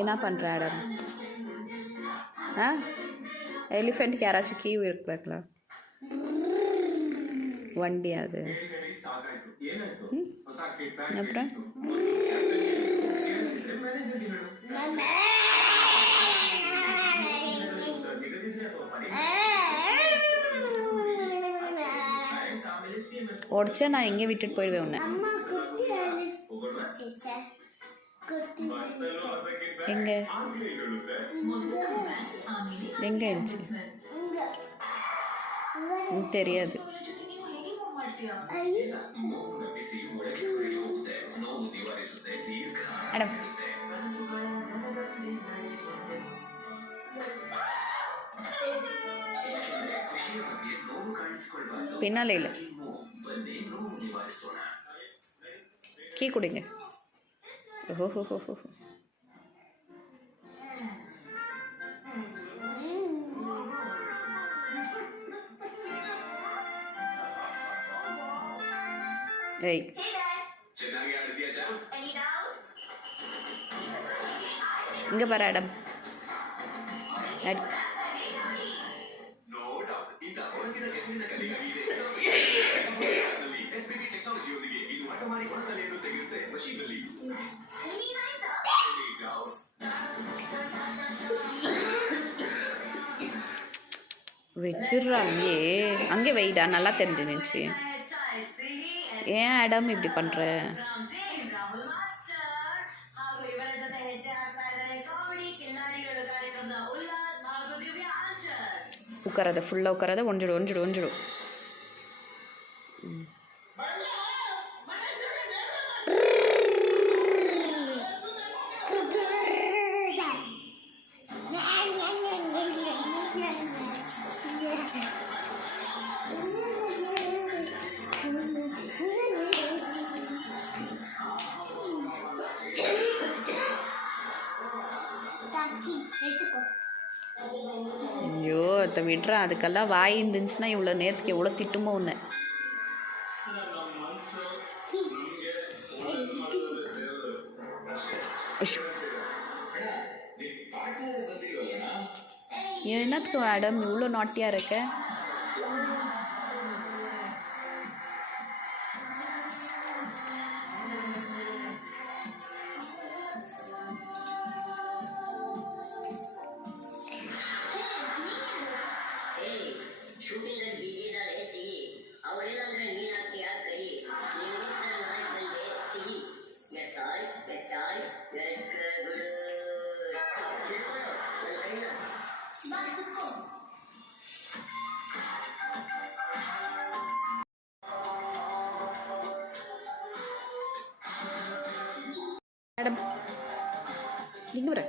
என்ன பண்ணுற ஆடம்? எலிஃபெண்ட்க்கு யாராச்சும் கீ வைக்கலாம். வண்டி அது. அப்புறம் உடச்சா நான் எங்கே விட்டுட்டு போயிடுவேன் உன்னை. எங்க எங்க இருந்துச்சு தெரியாது. மேடம் பின்னாலே இல்லை, கீ கொடுங்க. ஓஹோ ஏய் இங்க பாரு ஆடம். வச்சிடுறா அங்கே வெயிடா, நல்லா தெரிஞ்சிருந்துச்சு. ஏன் ஆடம் இப்படி பண்ற? உட்காராத, ஃபுல்லாக உட்காராத, ஒஞ்சிடும். ஐயோ அதை விடுறேன். அதுக்கெல்லாம் வாய் இருந்துச்சுன்னா இவ்வளோ நேரத்துக்கு எவ்வளோ திட்டுமோ ஒன்று. என்னத்துக்கு மேடம் இவ்வளோ நாட்டியாக இருக்க? மேடம் இங்கே வர